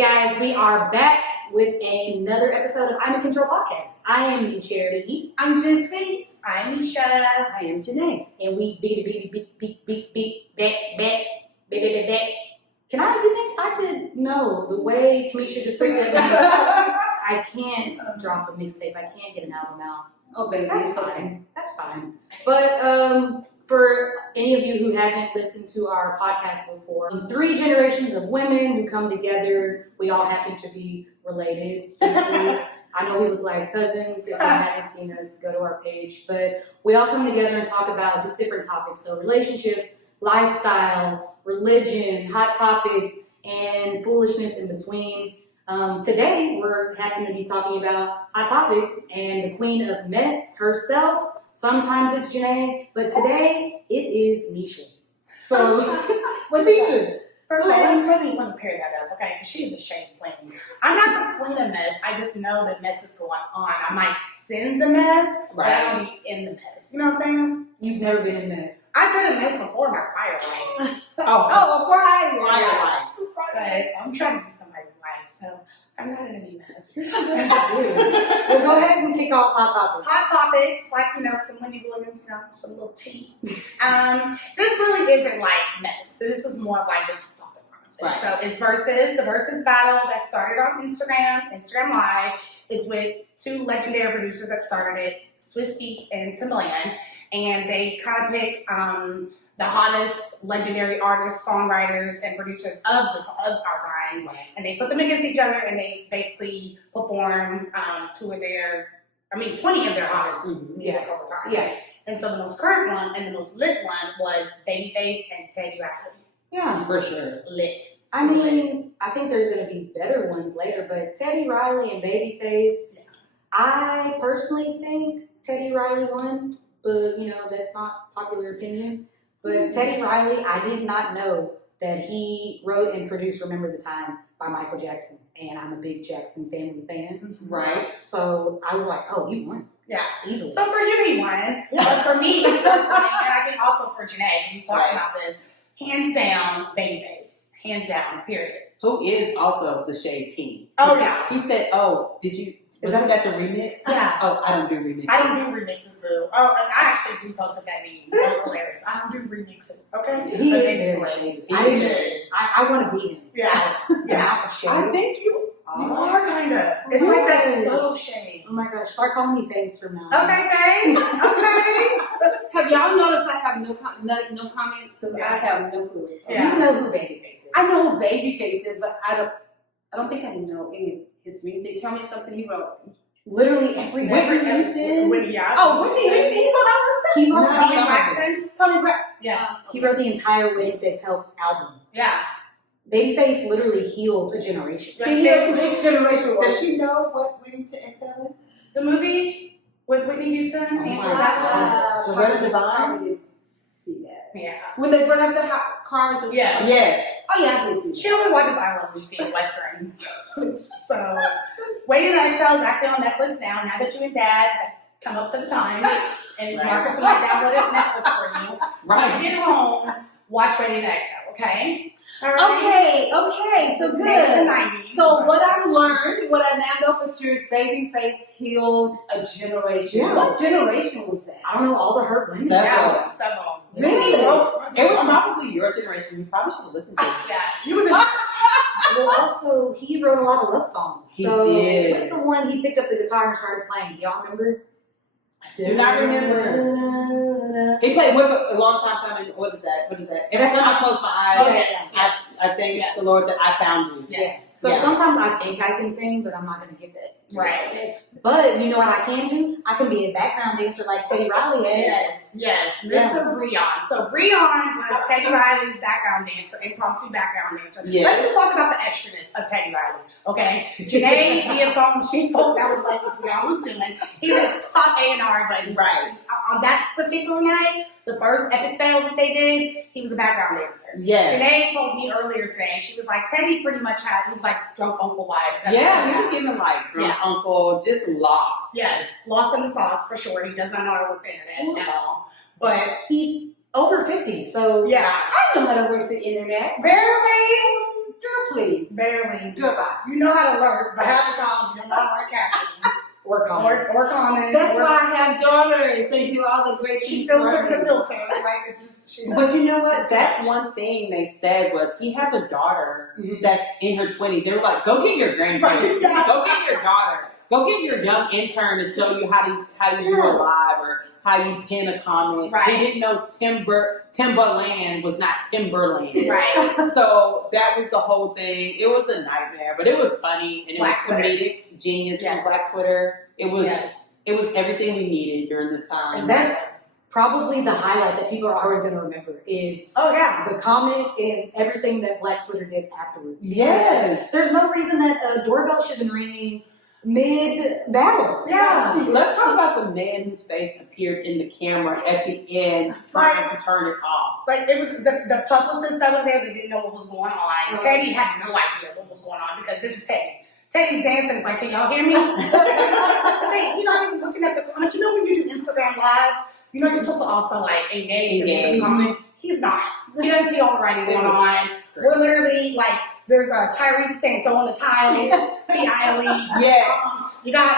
guys, we are back with another episode of I'm in Control Podcast. I am the Charity. I'm Just Faith. I'm Misha. I am Janae. And we beat, back. Can I, you think I could, no, the way Kamisha just looked at me, I can't drop a mixtape. I can't get an album out. Oh, baby. That's fine. That's fine. But for any of you who haven't listened to our podcast before, 3 generations of women who come together. We all happen to be related. I know we look like cousins. If you haven't seen us, go to our page. But we all come together and talk about just different topics. So relationships, lifestyle, religion, hot topics, and foolishness in between. Today, we're happen to be talking about hot topics and the queen of mess herself. Sometimes it's Janae, but today it is Misha. So, what you should? First of all, let me pair that up, okay? Because she's a shame queen. I'm not the queen of mess. I just know that mess is going on. I might send the mess, but I don't be in the mess. You know what I'm saying? You've never been in mess. I've been in mess before in my prior life. Oh, prior life. But I'm trying to be somebody's wife, so I'm not in any mess. Well, go ahead and kick off hot topics. Hot topics, like, some Wendy Williams, some little tea. This really isn't like mess. This is more of like just topic, honestly. Right. So it's the versus battle that started on Instagram Live. It's with 2 legendary producers that started it, Swiss Beats and Timbaland. And they kind of pick the hottest legendary artists, songwriters, and producers of our times, and they put them against each other, and they basically perform 20 of their hottest music over time. Yeah. And so the most current one and the most lit one was Babyface and Teddy Riley. Yeah. For sure. Lit. I mean, I think there's going to be better ones later, but Teddy Riley and Babyface, I personally think Teddy Riley won, but, that's not popular opinion. But Teddy Riley, I did not know that he wrote and produced Remember the Time by Michael Jackson. And I'm a big Jackson family fan. Right. So I was like, oh, he won. Yeah. Easily. So for you, he won. But for me, and I think also for Janae, when we talk about this, hands down, Babyface. Hands down, period. Who is also the Shade King. Oh, yeah. He said, is that the remix? Yeah. Oh, I don't do remixes. I don't do remixes, boo. Oh, and I actually reposted that meme. That was hilarious. I don't do remixes, okay? He But is very shady. I want to be him. Yeah. Yeah. I think you You are kind of. It's like that slow shade. Oh my gosh, start calling me Face from now. Okay, Faye. Okay. Have y'all noticed I have no comments because I have no clue. Yeah. You know who Babyface is. I know who Babyface is, but I don't think I know any of his music. Tell me something he wrote. Literally every Whitney, yeah. Oh, Whitney Houston. He wrote Tony the Braxton. Tony Braxton. Yeah. he wrote the entire Waiting to Exhale album. Yeah. Babyface literally healed a generation. Yeah. He healed this generation. Does she know what Waiting to Exhale is? The movie with Whitney Houston. Oh Angela my Bassett. Loretta Devine? I did see that. Yeah. When they brought up the hot cars and Yeah. stuff. Yes. Oh, yeah, I did see that. She only watches I Love Lucy and Westerns. So, Waiting to Exhale is actually on Netflix now. Now that you and Dad have come up to the time, and Right. Marcus might download Netflix for you. Right. Get home, watch Waiting to Exhale, okay? All right. Okay, so Made in good. the 90s. So what I learned, what I now know for sure is Babyface healed a generation. Yeah. What generation was that? I don't know all the hurt women. Several. Several. Really? He wrote- It was probably your generation. You probably should have listened to it. Yeah. He was in Well, also, he wrote a lot of love songs. He So, did. what's the one he picked up the guitar and started playing? Y'all remember? Do not remember. He played with a long time coming. What is that? Every time I close my eyes, Oh, yeah. I thank the Lord that I found you. Yes. So Yeah. sometimes I think I can sing, but I'm not going to get that. Right. But you know what I can do? I can be a background dancer like Teddy Riley is. Yes, Yeah. Mr. Breon. So Breon was Teddy Riley's background dancer, impromptu background dancer. Yes. Let's just talk about the extraness of Teddy Riley, okay? Janae, via phone, she told that was like what Breon was doing. He's a top A&R, but Right. on that particular night, the first epic fail that they did, he was a background dancer. Yes. Janae told me earlier today, she was like, Teddy pretty much had like drunk uncle vibes. Yeah, he was giving like drunk uncle, just lost. Yes, lost in the sauce for sure. He does not know how to work the internet at all. But He's over 50, so yeah, I know how to work the internet. barely. Girl, please. Barely. Goodbye. You know how to lurk, but half the time you don't know how to write captions. Or comments. Or comments. That's or, why I have daughters. They do all the great she things. filters for the me. filter. Like, it's just, she But you know what? That's one thing they said was he has a daughter that's in her 20s. They were like, go get your grandkids. Yeah. Go get your daughter. Go get your young intern to show you how you do a live or how you pin a comment. Right. They didn't know Timberland was not Timberland. Right. So that was the whole thing. It was a nightmare, but it was funny and it Black was Twitter. comedic genius Yes. from Black Twitter. It was Yes. it was everything we needed during this time. And that's probably the highlight that people are always going to remember is Oh, yeah. the comments and everything that Black Twitter did afterwards. Yes. There's no reason that a doorbell should have been ringing mid-battle. Yeah. Let's talk about the man whose face appeared in the camera at the end trying to turn it off. Like, it was the publicist that was there, they didn't know what was going on. Right. Teddy had no idea what was going on because this is Teddy. Teddy's dancing like, can y'all hear me? That's the thing. You're not even looking at the comments. You know when you do Instagram Live, you know you're supposed to also like engage in the comments. He's not. He doesn't see all the writing going on. We're literally like, there's Tyrese saying throw in the tile, T-I-L-E. Yeah. You got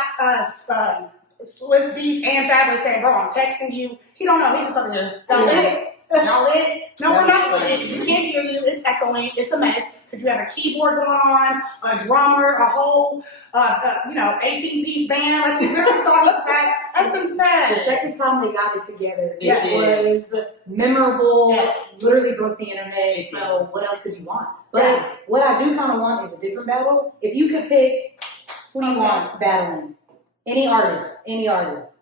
Swiss Beats and Fabulous saying, bro, I'm texting you. He don't know. He just over here. Y'all lit? Y'all lit? No, we're not lit. We can't hear you. It's echoing. It's a mess. Because you have a keyboard going on, a drummer, a whole, 18-piece band. Like, you never thought of that. Essence The bad. second time they got it together, They did. it was memorable, Yes. literally broke the internet, They so what else could you want? But Yeah. what I do kind of want is a different battle. If you could pick, who do you want battling? Any artist.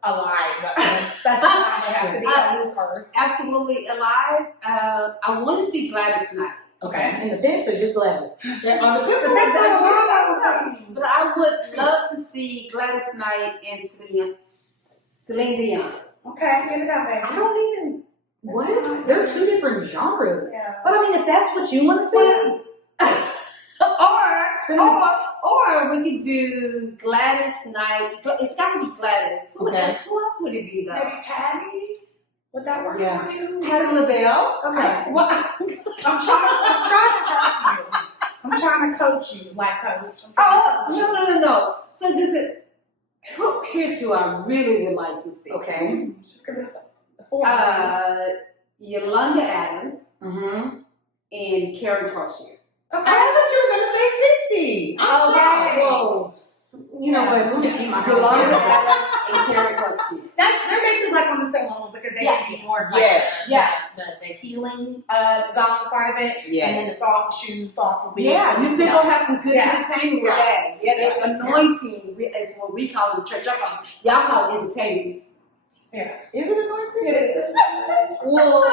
Alive. That's why they have to be on this earth. Absolutely alive. I want to see Gladys Knight. Okay. And the Pimps are just Gladys. On the The picture, next one, alive. But I would love to see Gladys Knight and Celine Dion. Okay, get it out, baby. I don't even, what? They're two different genres. Yeah. But I mean, if that's what you want to see, Or we could do Gladys Knight. It's got to be Gladys. Who Okay. else would it be though? Maybe Patty? Would that work Yeah. for you? Patti LaBelle. Okay. What? I'm trying to help you. I'm trying to coach you, like coach. Oh no. So does it? Here's who I really would like to see. okay. Yolanda Adams Mm-hmm. and Karen Cartier. I thought you were going to say 60. I'm Okay. sorry. Whoa. You know what? Let me keep my Yolanda house. Adams and Karen Cartier. That makes it like on the same level because they Yeah. can be more like Yeah. the healing gospel part of it, and Yeah. then the soft shoes, thoughtful beat. Yeah, you still gonna have some good Yeah. entertainment with Yeah. that. Yeah, the anointing is what we call it in the church. Y'all call it entertainment. Yes. Is it anointing? It is. Well,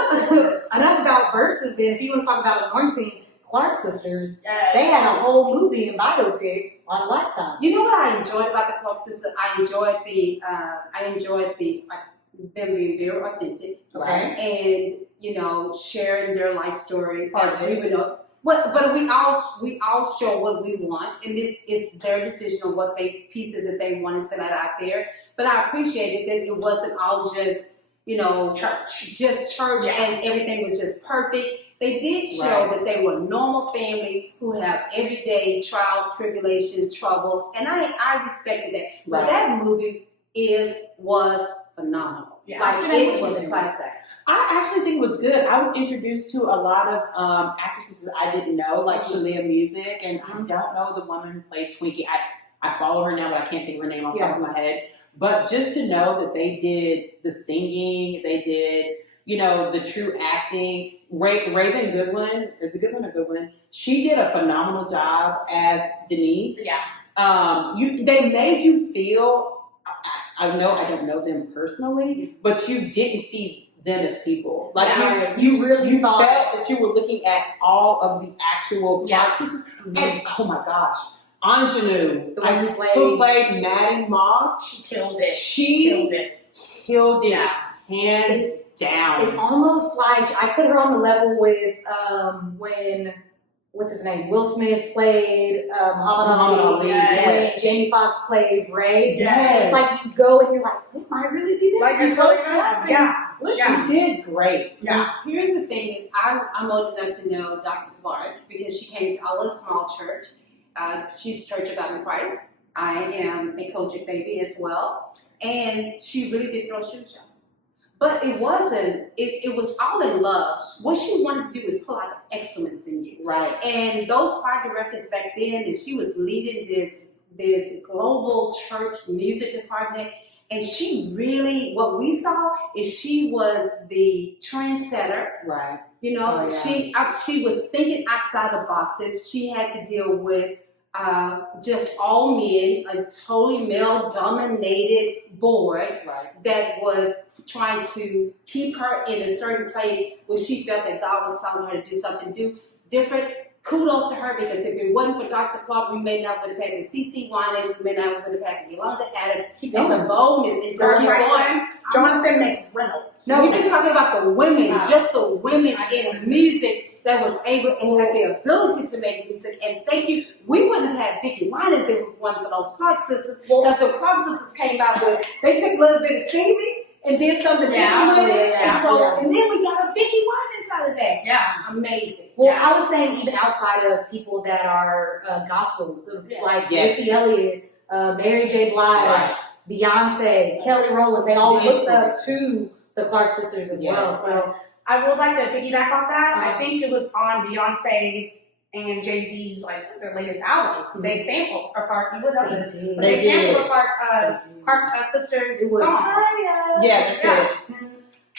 enough about verses then. If you want to talk about anointing, Clark sisters, Yes. they had a whole movie and biopic on Lifetime. You know what I enjoyed about the Clark sisters? I enjoyed them being very authentic Okay. and sharing their life story Part as of we it. would know. But we all show what we want, and this is their decision on what pieces that they wanted to let out there. But I appreciated that it wasn't all just church, Yeah. and everything was just perfect. They did show Right. that they were a normal family who have everyday trials, tribulations, troubles, and I respected that. But Right. that movie was phenomenal. Yeah. Like What's your name? it was classic. I actually think it was good. I was introduced to a lot of actresses I didn't know, like Shalia Music, and I don't know the woman who played Twinkie. I follow her now, but I can't think of her name off the top of my head. But just to know that they did the singing, they did, the true acting. Raven Goodwin, is it Goodwin or Goodwin? She did a phenomenal job as Denise. Yeah. They made you feel. I know I don't know them personally, but you didn't see them as people. Like Yeah, you really felt thought- that you were looking at all of the actual Yeah. characters. And oh my gosh, Ingenue, The one who played Maddie Moss, She killed it. she Killed it. killed it Yeah. hands down. It's almost like I put her on the level with when what's his name? Will Smith played Muhammad Muhammad Ali. Ali, And yes. Jamie Foxx played Ray. Yes. It's like you go and you're like, wait, might I really be that? Like you're You totally close your eyes and yeah. She did great. Yeah. Here's the thing, I'm old enough to know Dr. Clark because she came to our little small church. She's Church of God in Christ. I am a Kojic baby as well. And she really did throw shoe shop. But it wasn't, it was all in love. What she wanted to do was pull out the excellence in you. Right. And those choir directors back then, and she was leading this global church music department. And she really, what we saw is she was the trendsetter. Right. You know, she was thinking outside the boxes. She had to deal with just all men, a totally male-dominated board Right. that was trying to keep her in a certain place where she felt that God was telling her to do something different. Kudos to her, because if it wasn't for Dr. Clark, we may not would have had the CC Winans, we may not would have had the Yolanda Adams, and the boldness and just keep going. Jonathan McReynolds. No, we're just talking about the women, just the women I in get it. music that was able and had the ability to make music. And thank you, we wouldn't have had Vicki Winans if it was one for those Clark sisters, because the Clark sisters came out with, they took a little bit of Stevie and did something down with it. And so, and then we got a Vicki Winans out of that. Yeah. Amazing. Well, Yeah. I was saying even outside of people that are gospel, like Yes. Missy Elliott, Mary J. Blige, Right. Beyonce, Kelly Rowland, they all Yes. looked up to the Clark sisters as well. Yes. So I would like to piggyback off that. I think it was on Beyonce's and Jay-Z's, like, their latest albums. They sampled a Clark, you would know this. But They they sampled did. a Clark sisters it was song. Hiya. Yeah, that's Yeah. it.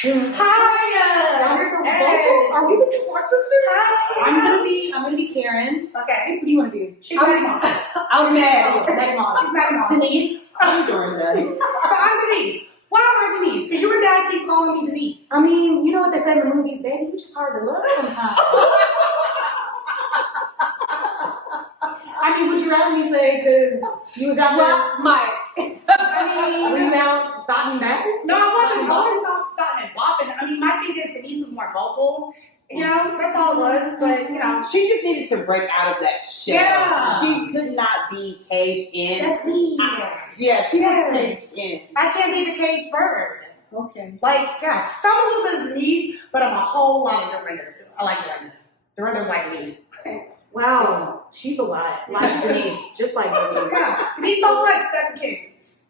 Hiya! Y'all heard the Hey. vocals? Are we the Clark sisters? Hi. I'm gonna be Karen. Okay. What do you want to be? She's Maddie Moss. I'm mad. Meg Moss. She's Maddie Moss. Denise. I'm doing that. So I'm Denise. Why am I Denise? Because your dad keep calling me Denise. I mean, you know what they say in the movie, baby, you just hard to love sometimes. I mean, would you rather me say because you was out there? Drop mic. Were you out thought and back? No, I wasn't thought and bopping. I mean, my thing is Denise was more vocal. You know, that's all it was. But, you know, She just needed to break out of that shell. Yeah. She could not be caged in. that's me. Yeah, she Yes. was caged in. I can't be the caged bird. Okay. Like, yeah. So I'm a little bit of Denise, but I'm a whole lot of Dorinda too. I like Dorinda. Dorinda's like me. Wow, she's a lot. Like Denise, just like Denise. Yeah. Denise also like 7 kids.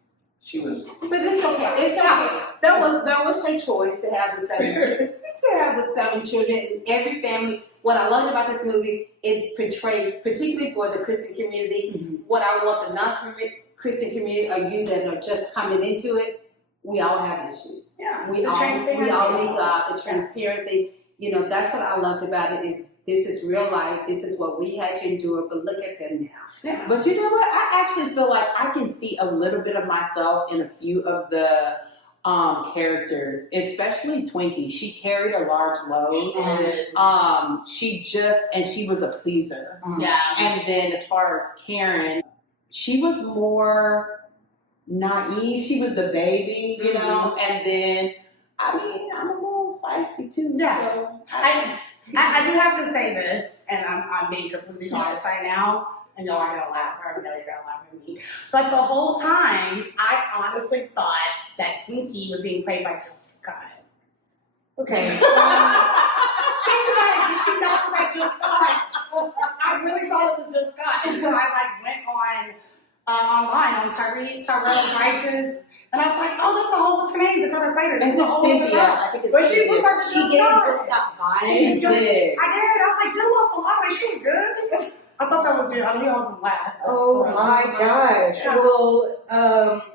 She was. But it's okay. It's okay. There was her choice to have the 7 children. To have the 7 children in every family. What I loved about this movie, it portrayed, particularly for the Christian community, what I want the non-Christian community, or you that are just coming into it. We all have issues. Yeah. We The all transparency. need God. The transparency. You know, that's what I loved about it. Is this is real life. This is what we had to endure. But look at them now. Yeah. But you know what? I actually feel like I can see a little bit of myself in a few of the characters, especially Twinkie. She carried a large load. She was a pleaser. Yeah. And then as far as Karen, she was more naive. She was the baby, you know. And then, I mean, I'm a little feisty too. Yeah. So I do have to say this, and I'm being completely honest right now. I know I'm gonna laugh. I know you're gonna laugh at me. But the whole time, I honestly thought that Twinkie was being played by Jill Scott. Okay. Think about it. You should not like Jill Scott. I really thought it was Jill Scott until I went on online on Tyrell Price's, and I was like, oh, that's a whole what's her name? The girl that played her. It's It's a whole Cynthia. girl. I think it's But she Cynthia. looked like a She Jill gave Scott. Jill Scott vibes. She's just- did. I did. I was like, Jill lost a lot of weight. She was good. I thought that was Jill. I knew I was gonna laugh. Oh my gosh. Yeah. Well,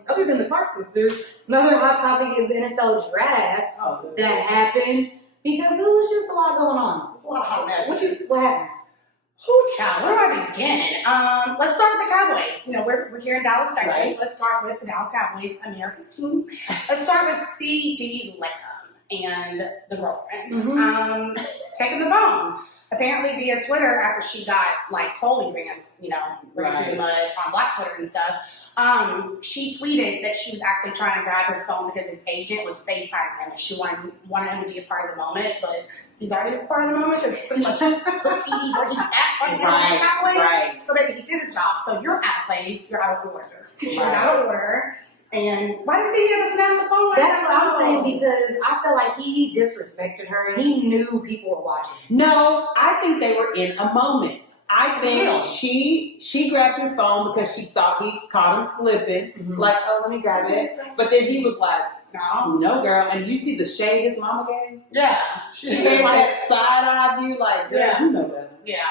other than the Clark sisters, another hot topic is the NFL draft Oh, that happened because it was just a lot going on. it's a lot of hot mess. What happened? Who, child? Where do I begin? Let's start with the Cowboys. You know, we're here in Dallas, Texas. Right. Let's start with the Dallas Cowboys, America's team. Let's start with C.D. Lamb and the girlfriend. Taking the bone. Apparently via Twitter, after she got like totally ran through the mud on Black Twitter and stuff. She tweeted that she was actually trying to grab his phone because his agent was FaceTiming him and she wanted him to be a part of the moment, but he's already a part of the moment because pretty much put CD where he's at right now in the Cowboys. Right. So maybe he did his job. So you're out of place, you're out of order. You're out of order. And why does he have to snatch the phone? That's what I'm saying, because I feel like he disrespected her and he knew people were watching. No, I think they were in a moment. I think she grabbed his phone because she thought he caught him slipping. Mhm. Like, oh, let me grab it. But then he was like, No. no, girl. And you see the shade his mama gave? Yeah. She gave that side eye view, like, girl, Yeah. you know better. Yeah.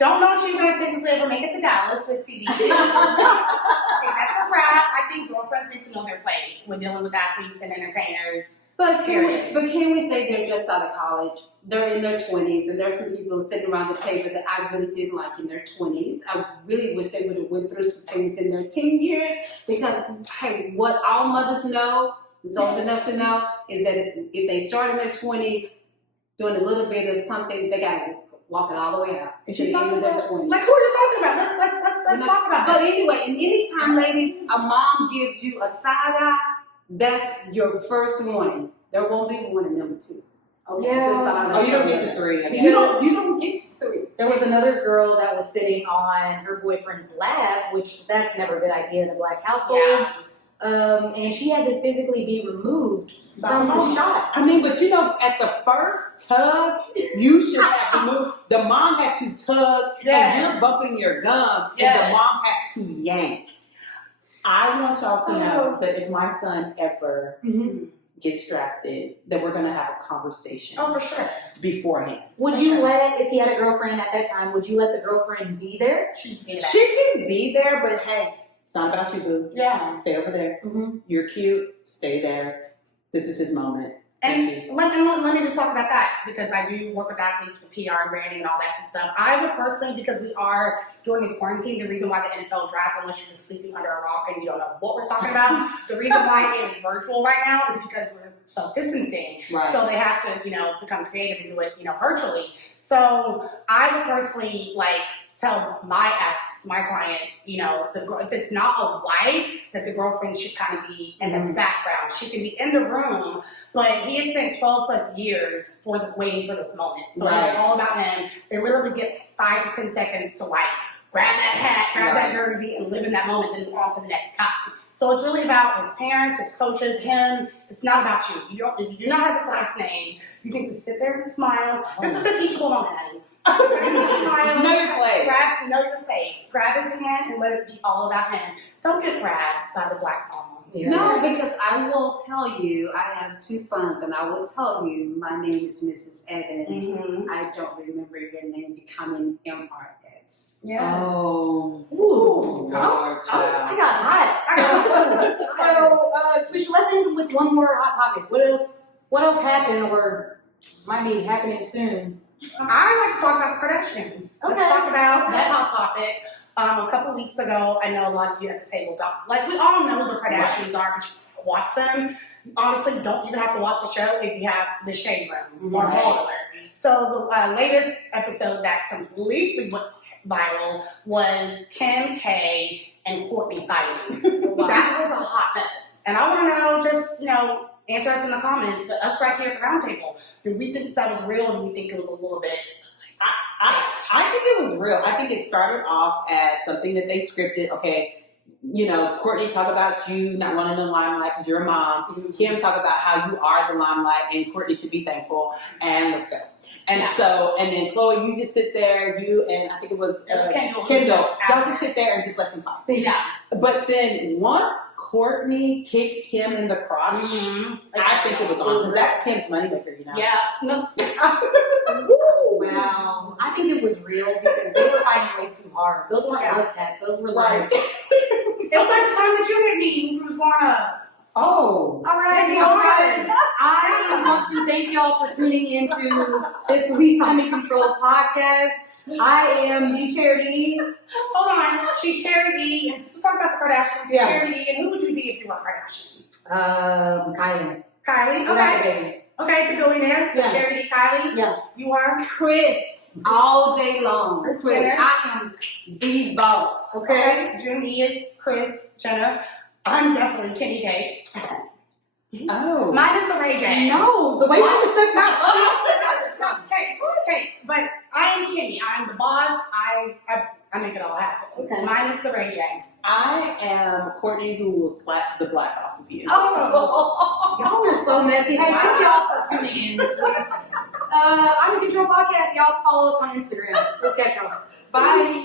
Don't know if she's going to physically ever make it to Dallas with CDC. Okay, that's a wrap. I think girlfriends need to know their place when dealing with athletes and entertainers. But Period. can we say they're just out of college? They're in their 20s, and there's some people sitting around the table that I really didn't like in their 20s. I really wish they would have went through some things in their teen years, because hey, what all mothers know, is old enough to know, is that if they start in their 20s doing a little bit of something, they got to walk it all the way out And to she's the end of their talking 20s. Like, who are you talking about? Let's talk about But that. anyway, and anytime, ladies, a mom gives you a side eye, that's your first warning. There won't be warning number 2. Okay, Yeah. just thought I'd Oh, you don't let get you to 3. I guess. You don't get to 3. There was another girl that was sitting on her boyfriend's lap, which that's never a good idea in a black household. And she had to physically be removed from the shot. I mean, but you know, at the first tug, you should have to move. The mom had to tug, Yes. and you're bumping your gums, and Yes. the mom has to yank. I want y'all to know that if my son ever gets drafted, that we're gonna have a conversation Oh, for sure. beforehand. Would you let, if he had a girlfriend at that time, would you let the girlfriend be there? She's being She can be there, but hey, it's not about you, boo. Yeah. Stay over there. Mm-hmm. You're cute. Stay there. This is his moment. Thank And let me just talk about that, because I do work with athletes with PR and branding and all that good stuff. I would personally, because we are during this quarantine, the reason why the NFL draft, unless you're just sleeping under a rock and you don't know what we're talking about, the reason why it is virtual right now is because we're self-distancing. Right. So they have to, become creative and do it, virtually. So I would personally tell my athletes, my clients, if it's not a wife, that the girlfriend should kind of be in the background. She can be in the room, but he has spent 12 plus years waiting for this moment. So Right. it's all about him. They literally get 5 to 10 seconds to grab that hat, grab that jersey, and live in that moment. Then it's on to the next guy. So it's really about his parents, his coaches, him. It's not about you. If you do not have his last name, you need to sit there and smile. This is the teachable moment, honey. Smile. Know your place. Know your place. Grab his hand and let it be all about him. Don't get grabbed by the black mama. Yeah. No, because I will tell you, I have 2 sons, and I will tell you, my name is Mrs. Evans. Mm-hmm. I don't remember your name becoming MRS. Yeah. Oh. Ooh. Lord, I child. got hot. So, Kamisha, let's end with one more hot topic. What else happened or might be happening soon? I like to talk about the Kardashians. Okay. Let's talk about that hot topic. A couple weeks ago, I know a lot of you at the table we all know who the Kardashians are, but you watch them. Honestly, don't even have to watch the show if you have the Shade Room or Right. Ball Alert. So the latest episode that completely went viral was Kim K and Kourtney fighting. That was a hot mess. And I want to know, just, answer us in the comments, but us right here at the round table, do we think that was real, or do we think it was a little bit I think it was real. I think it started off as something that they scripted. Okay, Kourtney, talk about you not wanting the limelight because you're a mom. Kim, talk about how you are the limelight, and Kourtney should be thankful. And let's go. And and then Chloe, you just sit there. And I think it was Kendall. Y'all just sit there and just let them fight. Yeah. But then once Kourtney kicked Kim in the crotch, I think it was on. Because that's Kim's moneymaker, Yeah. No. Wow. I think it was real because they were fighting way too hard. Those weren't love taps. Those were like, It was like the time that you hit me when you was growing up. oh. All right, Guys, I want to thank y'all for tuning into this week's Semi Control podcast. I am the Charity. Hold on. She's Charity, and to talk about the Kardashians, Yeah. Charity, and who would you be if you were a Kardashian? Kylie. Kylie, Without the okay. baby. Okay, the billionaire. So Yeah. Charity, Kylie. Yeah. You are? Chris, all day long. Kris Chris, Jenner. I am the boss. Okay. Junie is Kris Jenner. I'm definitely Kimmy Cakes. Oh. Mine is the Ray J. No, the way she was sitting Okay, but I am Kimmy. I'm the boss. I make it all happen. Okay. Mine is the Ray J. I am Courtney, who will slap the black off of you. Oh, y'all are so messy. Hey, thank y'all for tuning in this week. I'm in Control Podcast. Y'all follow us on Instagram. We'll catch y'all. Bye.